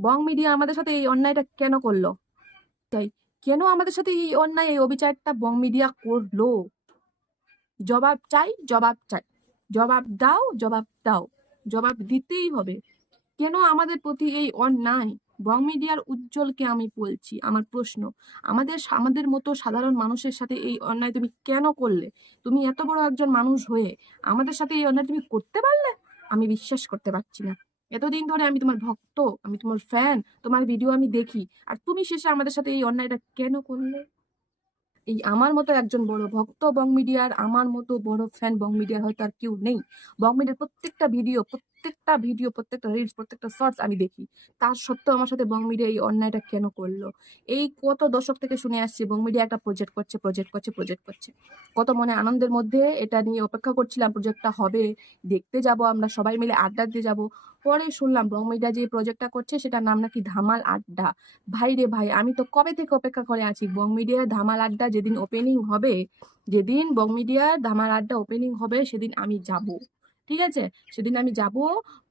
বং media আমাদের সাথে এই অন্যায়টা কেন করল? তাই কেন আমাদের সাথে এই অন্যায়, এই অবিচারটা বং মিডিয়া করল? জবাব চাই জবাব চাই। জবাব দাও জবাব দাও। জবাব দিতেই হবে। কেন আমাদের প্রতি এই অন্যায়? বং মিডিয়ার উজ্জ্বলকে আমি বলছি, আমার প্রশ্ন। আমাদের আমাদের মতো সাধারণ মানুষের সাথে এই অন্যায় তুমি কেন করলে? তুমি এত বড় একজন মানুষ হয়ে আমাদের সাথে এই অন্যায় তুমি করতে পারলে? আমি বিশ্বাস করতে পারছি না। এতদিন ধরে আমি তোমার ভক্ত, আমি তোমার ফ্যান তোমার ভিডিও আমি দেখি। আর তুমি শেষে আমাদের সাথে এই অন্যায়টা কেন করলে? এই আমার মতো একজন বড় ভক্ত বং মিডিয়ার, আমার মতো বড় ফ্যান বং মিডিয়ার হয়তো আর কেউ নেই। বং মিডিয়ার প্রত্যেকটা ভিডিও প্রত্যেকটা ভিডিও প্রত্যেকটা রিলস প্রত্যেকটা শর্টস আমি দেখি। তার সত্ত্বেও আমার সাথে বং মিডিয়া এই অন্যায়টা কেন করল? এই কত দশক থেকে শুনে আসছি, বং মিডিয়া একটা প্রজেক্ট করছে প্রজেক্ট করছে প্রজেক্ট করছে। কত মনে আনন্দের মধ্যে এটা নিয়ে অপেক্ষা করছিলাম প্রজেক্টটা হবে, দেখতে যাব আমরা সবাই মিলে, আড্ডা দিতে যাব। পরে শুনলাম বং মিডিয়া যে প্রজেক্টটা করছে, সেটার নাম নাকি ধামাল আড্ডা। ভাই রে ভাই, আমি তো কবে থেকে অপেক্ষা করে আছি? বং মিডিয়ার ধামাল আড্ডা যেদিন ওপেনিং হবে, যেদিন বং মিডিয়ার ধামাল আড্ডা ওপেনিং হবে, সেদিন আমি যাব। ঠিক আছে? সেদিন আমি যাব।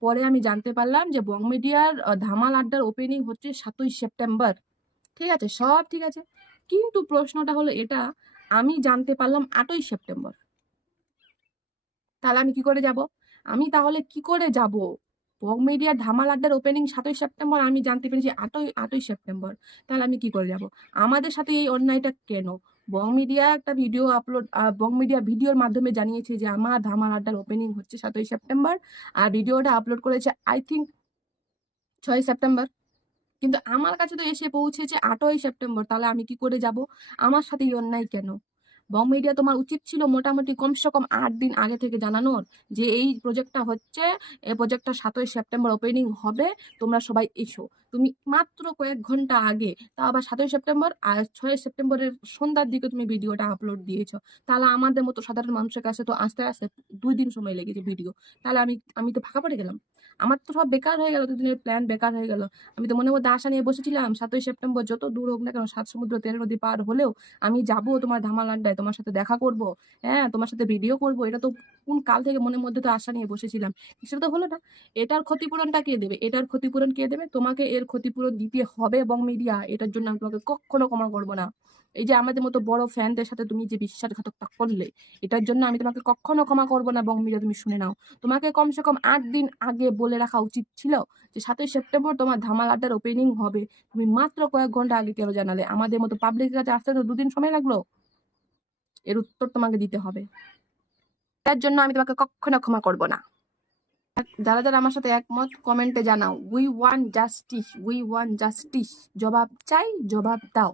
পরে আমি জানতে পারলাম যে বং মিডিয়ার ধামাল আড্ডার ওপেনিং হচ্ছে সাতই সেপ্টেম্বর। ঠিক আছে? সব ঠিক আছে। কিন্তু প্রশ্নটা হলো এটা, আমি জানতে পারলাম আটই সেপ্টেম্বর। তাহলে আমি কি করে যাব? আমি তাহলে কি করে যাব? বং মিডিয়ার ধামাল আড্ডার ওপেনিং সাতই সেপ্টেম্বর, আমি জানতে পেরেছি আটই আটই সেপ্টেম্বর। তাহলে আমি কি করে যাব? আমাদের সাথে এই অন্যায়টা কেন? বং মিডিয়া একটা ভিডিও আপলোড বং মিডিয়া ভিডিওর মাধ্যমে জানিয়েছে যে আমার ধামার আড্ডার ওপেনিং হচ্ছে সাতই সেপ্টেম্বর। আর ভিডিওটা আপলোড করেছে আই থিঙ্ক ছয় সেপ্টেম্বর। কিন্তু আমার কাছে তো এসে পৌঁছেছে আটই সেপ্টেম্বর, তাহলে আমি কি করে যাব? আমার সাথে অন্যায় কেন? বং মিডিয়া তোমার উচিত ছিল মোটামুটি কমসে কম আট দিন আগে থেকে জানানোর যে এই প্রজেক্টটা হচ্ছে, এই প্রজেক্টটা সাতই সেপ্টেম্বর ওপেনিং হবে, তোমরা সবাই এসো। তুমি মাত্র কয়েক ঘণ্টা আগে, তা আবার সাতই সেপ্টেম্বর আর ছয় সেপ্টেম্বরের সন্ধ্যার দিকে তুমি ভিডিওটা আপলোড দিয়েছ। তাহলে আমাদের মতো সাধারণ মানুষের কাছে তো আস্তে আস্তে দুই দিন সময় লেগেছে ভিডিও তাহলে আমি আমি তো ফাঁকা পড়ে গেলাম। আমার তো সব বেকার হয়ে গেল, দুদিনের প্ল্যান বেকার হয়ে গেল। আমি তো মনে মধ্যে আশা নিয়ে বসেছিলাম, সাতই সেপ্টেম্বর যত দূর হোক না কেন সাত সমুদ্র তেরো নদী পার হলেও আমি যাব তোমার ধামাল আড্ডায় তোমার সাথে দেখা করব হ্যাঁ তোমার সাথে ভিডিও করব। এটা তো কোন কাল থেকে মনের মধ্যে তো আশা নিয়ে বসেছিলাম। সেটা তো হলো না। এটার ক্ষতিপূরণটা কে দেবে? এটার ক্ষতিপূরণ কে দেবে? তোমাকে এর ক্ষতিপূরণ দিতে হবে এবং মিডিয়া এটার জন্য আমি তোমাকে কখনো ক্ষমা করব না। এই যে আমাদের মতো বড় ফ্যানদের সাথে তুমি যে বিশ্বাসঘাতকতা করলে, এটার জন্য আমি তোমাকে কখনো ক্ষমা করব না মিডিয়া তুমি শুনে নাও। তোমাকে কমসে কম আট দিন আগে বলে রাখা উচিত ছিল যে সাতই সেপ্টেম্বর তোমার ধামাল আড্ডার ওপেনিং হবে। তুমি মাত্র কয়েক ঘণ্টা আগে কেন জানালে? আমাদের মতো পাবলিকের কাছে আসতে তো দুদিন সময় লাগল? এর উত্তর তোমাকে দিতে হবে। তার জন্য আমি তোমাকে কখনো ক্ষমা করব না। যারা যারা আমার সাথে একমত কমেন্টে জানাও। We want justice we want justice জবাব চাই, জবাব দাও।